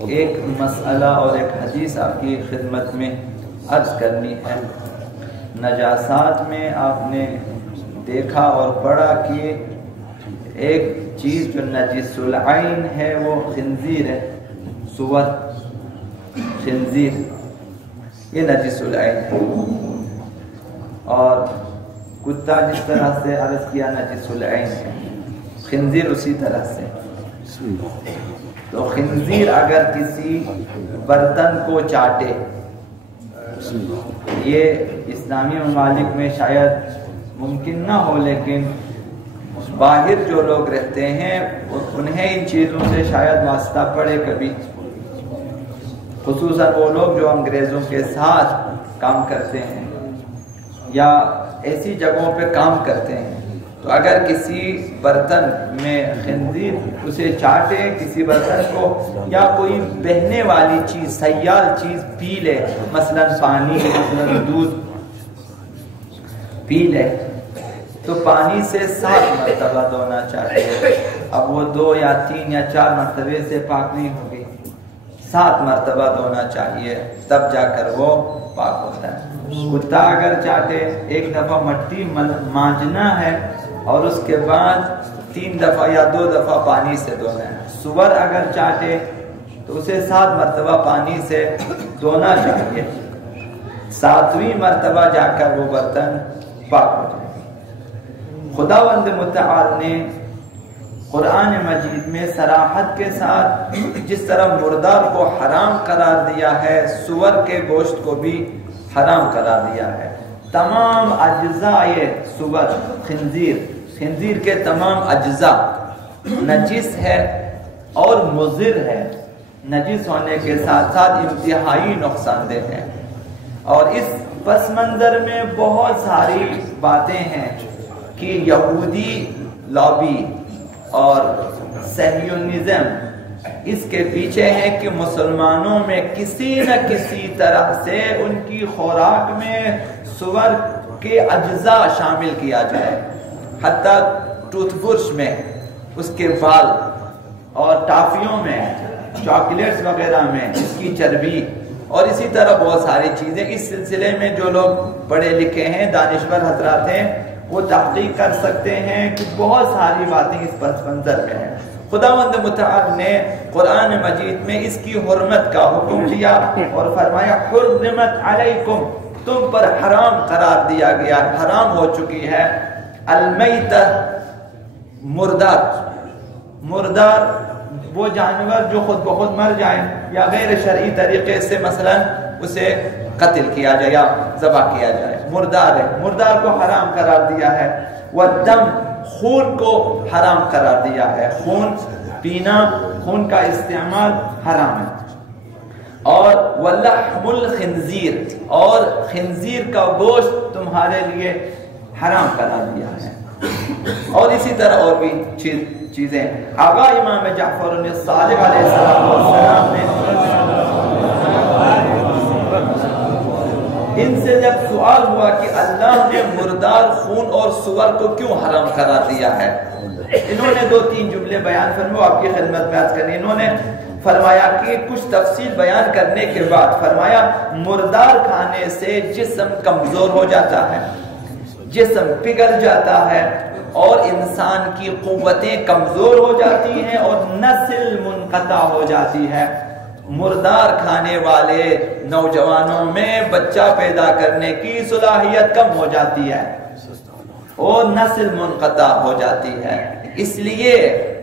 ایک مسئلہ اور ایک حدیث آپ کی خدمت میں عرض کرنی ہے۔ نجاسات میں آپ نے دیکھا اور پڑھا کہ ایک چیز جو نجس العین ہے وہ خنزیر ہے، سور، خنزیر یہ نجس العین ہے، اور کتا جس طرح سے عرض کیا نجس العین ہے، خنزیر اسی طرح سے۔ تو خنزیر اگر کسی برتن کو چاٹے، یہ اسلامی ممالک میں شاید ممکن نہ ہو، لیکن باہر جو لوگ رہتے ہیں انہیں ان چیزوں سے شاید واسطہ پڑے کبھی، خصوصاً وہ لوگ جو انگریزوں کے ساتھ کام کرتے ہیں یا ایسی جگہوں پہ کام کرتے ہیں، تو اگر کسی برتن میں خنزیر اسے چاٹے، کسی برتن کو، یا کوئی بہنے والی چیز، سیال چیز پی لے، مثلا پانی، مثلا دودھ پی لے، تو پانی سے 7 مرتبہ دھونا چاہیے۔ اب وہ 2 یا 3 یا 4 مرتبے سے پاک نہیں ہوگی، 7 مرتبہ دھونا چاہیے، تب جا کر وہ پاک ہوتا ہے۔ کتا اگر چاہتے 1 دفعہ مٹی مانجنا ہے اور اس کے بعد 3 دفعہ یا 2 دفعہ پانی سے دھونا ہے۔ سور اگر چاہتے تو اسے 7 مرتبہ پانی سے دھونا چاہیے، 7ویں مرتبہ جا کر وہ برتن پاک ہو جائے۔ خداوند متعال نے قرآن مجید میں صراحت کے ساتھ جس طرح مردار کو حرام قرار دیا ہے، سور کے گوشت کو بھی حرام قرار دیا ہے۔ تمام اجزاء سور، خنزیر کے تمام اجزاء نجس ہے اور مضر ہے، نجس ہونے کے ساتھ ساتھ انتہائی نقصان دہ ہے۔ اور اس پس منظر میں بہت ساری باتیں ہیں کہ یہودی لابی اور صہیونزم اس کے پیچھے ہے کہ مسلمانوں میں کسی نہ کسی طرح سے ان کی خوراک میں سور کے اجزاء شامل کیا جائے، حتیٰ ٹوتھ برش میں اس کے بال، اور ٹافیوں میں، چاکلیٹس وغیرہ میں اس کی چربی، اور اسی طرح بہت ساری چیزیں۔ اس سلسلے میں جو لوگ پڑھے لکھے ہیں، دانشور حضرات ہیں، وہ تحقیق کر سکتے ہیں کہ بہت ساری باتیں اس پس منظر میں ہیں۔ خداوند متعال نے قرآن مجید میں اس کی حرمت کا حکم دیا اور فرمایا حرمت علیکم، تم پر حرام قرار دیا گیا، حرام ہو چکی ہے، المیتہ، مردار وہ جانور جو خود بخود مر جائیں یا غیر شرعی طریقے سے مثلا اسے قتل کیا جائے یا ذبح کیا جائے، مردار ہے، مردار کو حرام قرار دیا ہے۔ والدم، خون کو حرام قرار دیا ہے، خون پینا، خون کا استعمال حرام ہے۔ اور ولحم الخنزیر، اور خنزیر کا گوشت تمہارے لیے حرام قرار دیا ہے۔ اور اسی طرح اور بھی چیزیں۔ آقا امام جعفر الصادق علیہ السلام نے ان سے جب سوال ہوا کہ اللہ نے مردار خون اور سور کو کیوں حرام قرار دیا ہے، انہوں نے 2-3 جملے بیان فرمائے، آپ کی خدمت میں عرض کرنی۔ انہوں نے فرمایا کہ کچھ تفصیل بیان کرنے کے بعد فرمایا مردار کھانے سے جسم کمزور ہو جاتا ہے، جسم پگھل جاتا ہے، اور انسان کی قوتیں کمزور ہو جاتی ہیں اور نسل منقطع ہو جاتی ہے۔ مردار کھانے والے نوجوانوں میں بچہ پیدا کرنے کی صلاحیت کم ہو جاتی ہے اور نسل منقطع ہو جاتی ہے۔ اس لیے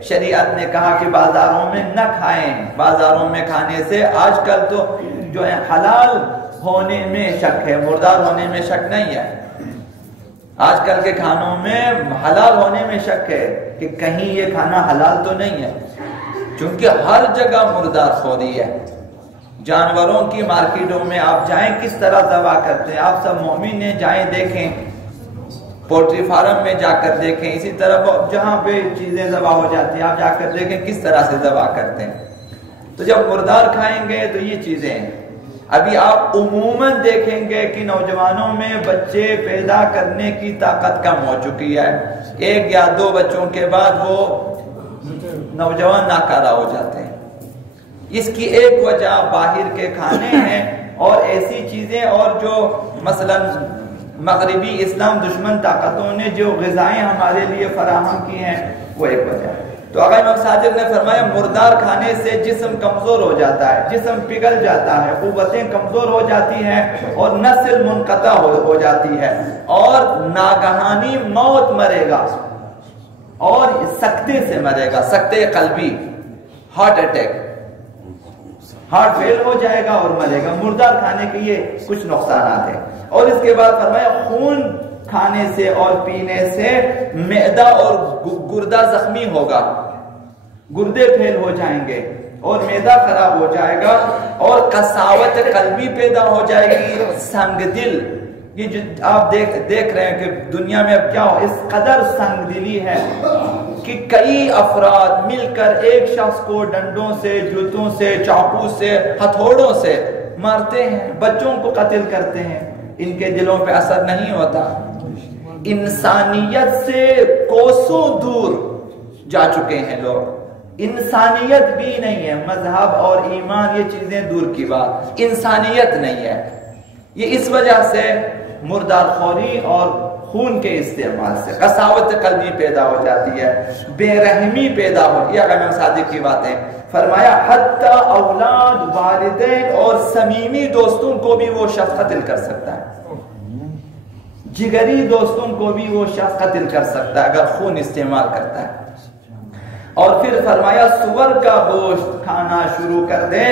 شریعت نے کہا کہ بازاروں میں نہ کھائیں، بازاروں میں کھانے سے آج کل تو جو ہے حلال ہونے میں شک ہے، مردار ہونے میں شک نہیں ہے۔ آج کل کے کھانوں میں حلال ہونے میں شک ہے کہ کہیں یہ کھانا حلال تو نہیں ہے، چونکہ ہر جگہ مردار خوری ہے۔ جانوروں کی مارکیٹوں میں آپ جائیں کس طرح ذبح کرتے ہیں، آپ سب مومن ہیں، جائیں دیکھیں، پولٹری فارم میں جا کر دیکھیں، اسی طرح جہاں پہ چیزیں ذبح ہو جاتی ہیں آپ جا کر دیکھیں کس طرح سے ذبح کرتے ہیں۔ تو جب مردار کھائیں گے تو یہ چیزیں ہیں۔ ابھی آپ عموماً دیکھیں گے کہ نوجوانوں میں بچے پیدا کرنے کی طاقت کم ہو چکی ہے، 1 یا 2 بچوں کے بعد وہ نوجوان ناکارہ ہو جاتے ہیں۔ اس کی ایک وجہ باہر کے کھانے ہیں اور ایسی چیزیں اور جو مثلا مغربی اسلام دشمن طاقتوں نے جو غذائیں ہمارے لیے فراہم کی ہیں وہ ایک وجہ ہے۔ تو آقا امام صادق نے فرمایا مردار کھانے سے جسم کمزور ہو جاتا ہے، جسم پگھل جاتا ہے، قوتیں کمزور ہو جاتی ہیں اور نسل منقطع ہو جاتی ہے اور ناگہانی موت مرے گا اور سکتے سے مرے گا، سکتے قلبی، ہارٹ اٹیک، ہارٹ فیل ہو جائے گا اور مرے گا۔ مردار کھانے کے یہ کچھ نقصانات ہیں۔ اور اس کے بعد فرمایا خون کھانے سے اور پینے سے معدہ اور گردہ زخمی ہوگا، گردے پھیل ہو جائیں گے اور معدہ خراب ہو جائے گا اور قساوت قلبی پیدا ہو جائے گی، سنگ دل۔ یہ جو آپ دیکھ رہے ہیں کہ دنیا میں اب کیا ہو، اس قدر سنگ دلی ہے کہ کئی افراد مل کر ایک شخص کو ڈنڈوں سے، جوتوں سے، چاقو سے، ہتھوڑوں سے مارتے ہیں، بچوں کو قتل کرتے ہیں، ان کے دلوں پہ اثر نہیں ہوتا۔ انسانیت سے کوسوں دور جا چکے ہیں لوگ، انسانیت بھی نہیں ہے، مذہب اور ایمان یہ چیزیں دور کی بات، انسانیت نہیں ہے۔ یہ اس وجہ سے مردار خوری اور خون کے استعمال سے قساوت قلبی پیدا ہو جاتی ہے، بے رحمی پیدا ہوتی ہے۔ امام صادق کی باتیں فرمایا حتیٰ اولاد، والدین اور صمیمی دوستوں کو بھی وہ شخص قتل کر سکتا ہے، جگری دوستوں کو بھی وہ شخص قتل کر سکتا ہے اگر خون استعمال کرتا ہے۔ اور پھر فرمایا سور کا گوشت کھانا شروع کر دے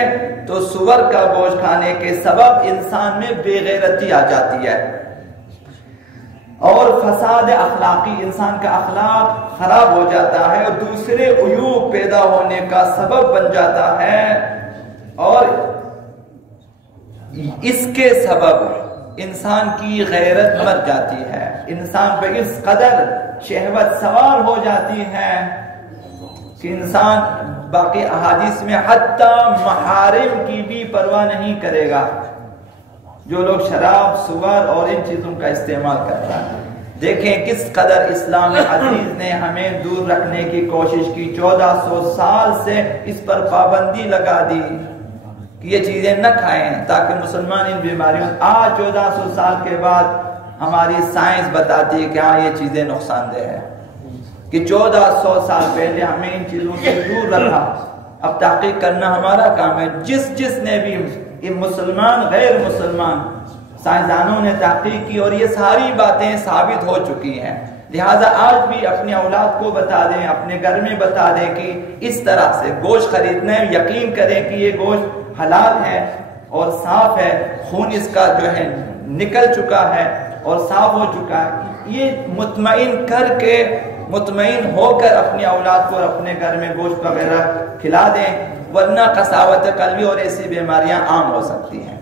تو سور کا گوشت کھانے کے سبب انسان میں بے غیرتی آ جاتی ہے اور فساد اخلاقی، انسان کا اخلاق خراب ہو جاتا ہے اور دوسرے عیوب پیدا ہونے کا سبب بن جاتا ہے اور اس کے سبب انسان کی غیرت مر جاتی ہے، انسان پہ اس قدر شہوت سوار ہو جاتی ہے کہ انسان باقی احادیث میں حتیٰ محارم کی بھی پرواہ نہیں کرے گا۔ جو لوگ شراب، سور اور ان چیزوں کا استعمال کرتا ہے، دیکھیں کس قدر اسلام عزیز نے ہمیں دور رکھنے کی کوشش کی۔ 1400 سال سے اس پر پابندی لگا دی کہ یہ چیزیں نہ کھائیں تاکہ مسلمان ان بیماریوں۔ آج 1400 سال کے بعد ہماری سائنس بتاتی ہے کہ ہاں یہ چیزیں نقصان دہ ہے، کہ 1400 سال پہلے ہمیں ان چیزوں سے دور رکھا۔ اب تحقیق کرنا ہمارا کام ہے۔ جس نے بھی مسلمان غیر مسلمان سائنسدانوں نے تحقیق کی اور یہ ساری باتیں ثابت ہو چکی ہیں، لہذا آج بھی اپنے اولاد کو بتا دیں، اپنے گھر میں بتا دیں کہ اس طرح سے گوشت خریدنا ہے، یقین کریں کہ یہ گوشت حلال ہے اور صاف ہے، خون اس کا جو ہے نکل چکا ہے اور صاف ہو چکا ہے۔ یہ مطمئن ہو کر اپنی اولاد کو اور اپنے گھر میں گوشت وغیرہ کھلا دیں، ورنہ قساوت قلبی اور ایسی بیماریاں عام ہو سکتی ہیں۔